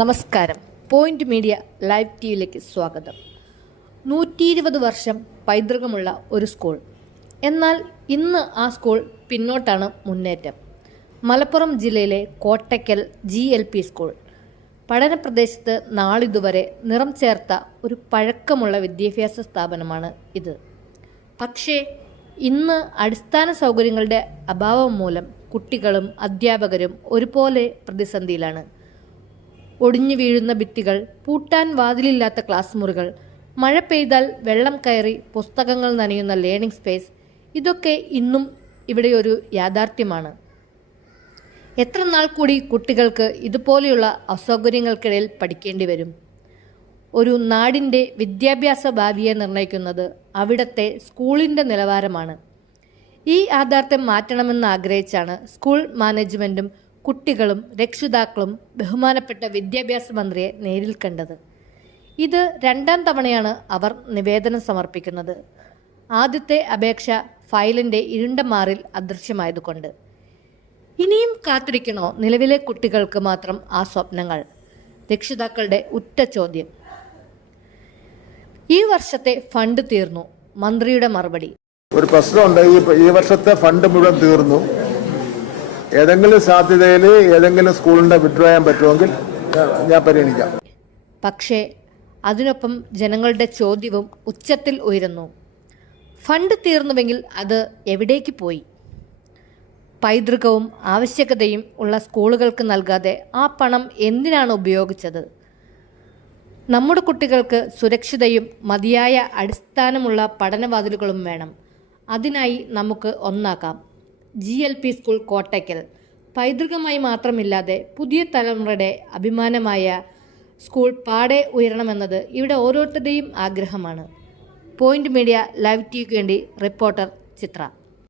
നമസ്കാരം. Point media live ടിവിയിലേക്ക് സ്വാഗതം. 120 വർഷം പൈതൃകമുള്ള ഒരു സ്കൂൾ. എന്നാൽ ഇന്ന് ആ സ്കൂൾ പിന്നോട്ടാണ് മുന്നേറ്റം. മലപ്പുറം ജില്ലയിലെ കോട്ടയ്ക്കൽ GLP സ്കൂൾ. പഠന പ്രദേശത്ത് നാളിതുവരെ നിറം ചേർത്ത ഒരു പഴക്കമുള്ള വിദ്യാഭ്യാസ സ്ഥാപനമാണ് ഇത്. പക്ഷേ ഇന്ന് അടിസ്ഥാന സൗകര്യങ്ങളുടെ അഭാവം മൂലം കുട്ടികളും അധ്യാപകരും ഒരുപോലെ പ്രതിസന്ധിയിലാണ്. ഒടിഞ്ഞു വീഴുന്ന ഭിത്തികൾ, പൂട്ടാൻ വാതിലില്ലാത്ത ക്ലാസ് മുറികൾ, മഴ പെയ്താൽ വെള്ളം കയറി പുസ്തകങ്ങൾ നനയുന്ന ലേണിംഗ് സ്പേസ്, ഇതൊക്കെ ഇന്നും ഇവിടെ ഒരു യാഥാർത്ഥ്യമാണ്. എത്ര നാൾ കൂടി കുട്ടികൾക്ക് ഇതുപോലെയുള്ള അസൗകര്യങ്ങൾക്കിടയിൽ പഠിക്കേണ്ടി വരും? ഒരു നാടിൻ്റെ വിദ്യാഭ്യാസ ഭാവിയെ നിർണ്ണയിക്കുന്നത് അവിടുത്തെ സ്കൂളിൻ്റെ നിലവാരമാണ്. ഈ യാഥാർത്ഥ്യം മാറ്റണമെന്ന് ആഗ്രഹിച്ചാണ് സ്കൂൾ മാനേജ്മെൻറ്റും കുട്ടികളും രക്ഷിതാക്കളും ബഹുമാനപ്പെട്ട വിദ്യാഭ്യാസ മന്ത്രിയെ നേരിൽ കണ്ടത്. ഇത് 2ാം തവണയാണ് അവർ നിവേദനം സമർപ്പിക്കുന്നത്. ആദ്യത്തെ അപേക്ഷ ഫയലിൻ്റെ ഇരുണ്ട മാറിൽ അദൃശ്യമായതുകൊണ്ട്. ഇനിയും കാത്തിരിക്കണോ നിലവിലെ കുട്ടികൾക്ക് മാത്രം ആ സ്വപ്നങ്ങൾ? രക്ഷിതാക്കളുടെ ഉറ്റ ചോദ്യം. ഈ വർഷത്തെ ഫണ്ട് തീർന്നു. മന്ത്രിയുടെ മറുപടി: ഒരു പ്രശ്നമുണ്ട്. ഈ വർഷത്തെ ഫണ്ട് മുഴുവൻ തീർന്നു. ഏതെങ്കിലും സാധ്യതയിൽ ഏതെങ്കിലും സ്കൂളിന്റെ വിഡ്രോ ചെയ്യാൻ പറ്റുമെങ്കിൽ ഞാൻ പരിഗണിക്കാം. പക്ഷേ അതിനൊപ്പം ജനങ്ങളുടെ ചോദ്യവും ഉച്ചത്തിൽ ഉയരുന്നു. ഫണ്ട് തീർന്നുവെങ്കിൽ അത് എവിടേക്ക് പോയി? പൈതൃകവും ആവശ്യകതയും ഉള്ള സ്കൂളുകൾക്ക് നൽകാതെ ആ പണം എന്തിനാണ് ഉപയോഗിച്ചത്? നമ്മുടെ കുട്ടികൾക്ക് സുരക്ഷിതയും മതിയായ അടിസ്ഥാനമുള്ള പഠനവാതിലുകളും വേണം. അതിനായി നമുക്ക് ഒന്നാക്കാം. GLP സ്കൂൾ കോട്ടയ്ക്കൽ പൈതൃകമായി മാത്രമില്ലാതെ പുതിയ തലമുറയുടെ അഭിമാനമായ സ്കൂൾ പാടെ ഉയരണമെന്നത് ഇവിടെ ഓരോരുത്തരുടെയും ആഗ്രഹമാണ്. പോയിന്റ് മീഡിയ ലൈവ് ടിവിക്ക് വേണ്ടി റിപ്പോർട്ടർ ചിത്ര.